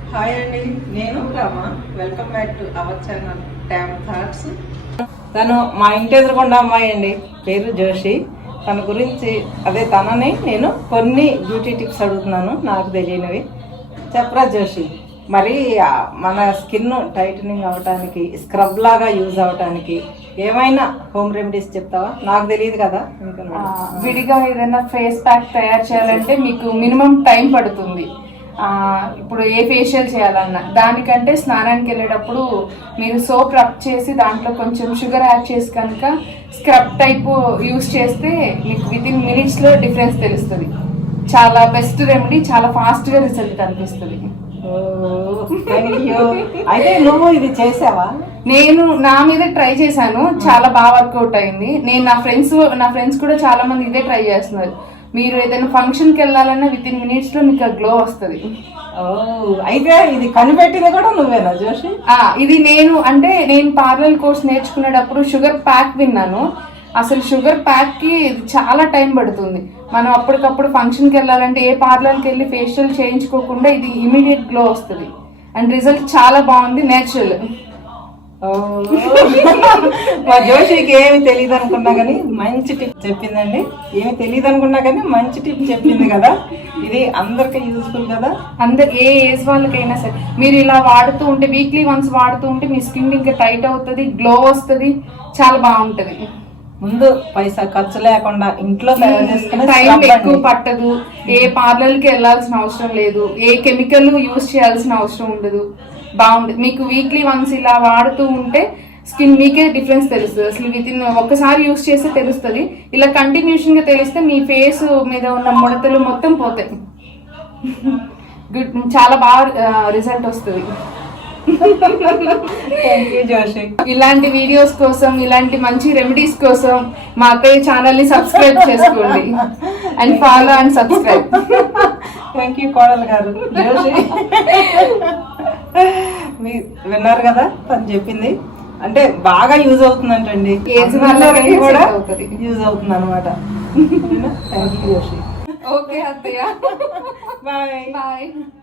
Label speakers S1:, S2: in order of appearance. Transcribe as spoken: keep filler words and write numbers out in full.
S1: Hi అండి, నేను Rama. Welcome back to our channel Tam Thoughts. తను మా ఇంటి ఎదురుకొండ అమ్మాయి అండి, పేరు జోషి. తన గురించి అదే తనని నేను కొన్ని బ్యూటీ టిప్స్ అడుగుతున్నాను, నాకు తెలియనివి. చెప్పరా జోషి, మరి మన స్కిన్ టైటనింగ్ అవటానికి, స్క్రబ్ లాగా యూజ్ అవటానికి ఏమైనా హోమ్ రెమెడీస్ చెప్తావా? నాకు తెలియదు కదా.
S2: విడిగా ఏదైనా ఫేస్ ప్యాక్ తయారు చేయాలంటే మీకు మినిమం టైం పడుతుంది. ఇప్పుడు ఏ ఫేషియల్ చేయాలన్నా దానికంటే స్నానానికి వెళ్ళేటప్పుడు మీరు సోప్ రబ్ చేసి దాంట్లో కొంచెం షుగర్ యాడ్ చేసి కనుక స్క్రబ్ టైప్ యూస్ చేస్తే మీకు విత్ ఇన్ మినిట్స్లో డిఫరెన్స్ తెలుస్తుంది. చాలా బెస్ట్ రెమెడీ, చాలా ఫాస్ట్గా రిజల్ట్ కనిపిస్తుంది.
S1: అయితే నువ్వు ఇది చేసావా?
S2: నేను నా మీద ట్రై చేశాను, చాలా బాగా వర్కౌట్ అయింది. నేను నా ఫ్రెండ్స్ నా ఫ్రెండ్స్ కూడా చాలా మంది ఇదే ట్రై చేస్తున్నారు. మీరు ఏదైనా ఫంక్షన్కి వెళ్ళాలన్నా విత్ ఇన్ మినిట్స్ లో మీకు గ్లో వస్తుంది.
S1: అయితే ఇది కనిపెట్టింది కూడా నువ్వేనా జోషి?
S2: ఇది నేను అంటే నేను పార్లర్ కోర్స్ నేర్చుకునేటప్పుడు షుగర్ ప్యాక్ విన్నాను. అసలు షుగర్ ప్యాక్ కి చాలా టైం పడుతుంది. మనం అప్పటికప్పుడు ఫంక్షన్కి వెళ్ళాలంటే ఏ పార్లర్కి వెళ్ళి ఫేషియల్ చేయించుకోకుండా ఇది ఇమీడియట్ గ్లో వస్తుంది. అండ్ రిజల్ట్ చాలా బాగుంది, నేచురల్.
S1: మా జోషికి ఏమి తెలియదు అనుకున్నా కానీ మంచి టిప్ చెప్పిందండి. ఏమి తెలియదు అనుకున్నా కానీ మంచి టిప్ చెప్పింది కదా. ఇది అందరికి యూజ్ఫుల్ కదా,
S2: అందరు ఏ ఏజ్ వాళ్ళకైనా సరే మీరు ఇలా వాడుతూ ఉంటే, వీక్లీ వన్స్ వాడుతూ ఉంటే మీ స్కిన్ ఇంకా టైట్ అవుతుంది, గ్లో వస్తుంది, చాలా బాగుంటది.
S1: ముందు పైసా ఖర్చు లేకుండా ఇంట్లో
S2: టైం ఎక్కువ పట్టదు, ఏ పార్లర్కి వెళ్ళాల్సిన అవసరం లేదు, ఏ కెమికల్ యూజ్ చేయాల్సిన అవసరం ఉండదు. బాగుంది. మీకు వీక్లీ వన్స్ ఇలా వాడుతూ ఉంటే స్కిన్ మీకే డిఫరెన్స్ తెలుస్తుంది. అసలు విత్ ఇన్ ఒక్కసారి యూజ్ చేస్తే తెలుస్తుంది. ఇలా కంటిన్యూషన్ గా తెలిస్తే మీ ఫేస్ మీద ఉన్న ముడతలు మొత్తం పోతాయి. గుడ్, చాలా బాగా రిజల్ట్ వస్తుంది. ఇలాంటి వీడియోస్ కోసం, ఇలాంటి మంచి రెమెడీస్ కోసం మా అత్తయ్య ఛానల్ ని సబ్స్క్రైబ్ చేసుకోండి. And follow and subscribe.
S1: Thank you కోడలు గారు. మీరు విన్నారు కదా తను చెప్పింది, అంటే బాగా యూజ్ అవుతుందంటండి.
S2: ఏజ్ వాళ్ళకి కూడా
S1: యూజ్ అవుతుంది అనమాట. Thank you Joshi.
S2: ఓకే అత్తయ్య,
S1: బాయ్
S2: బాయ్.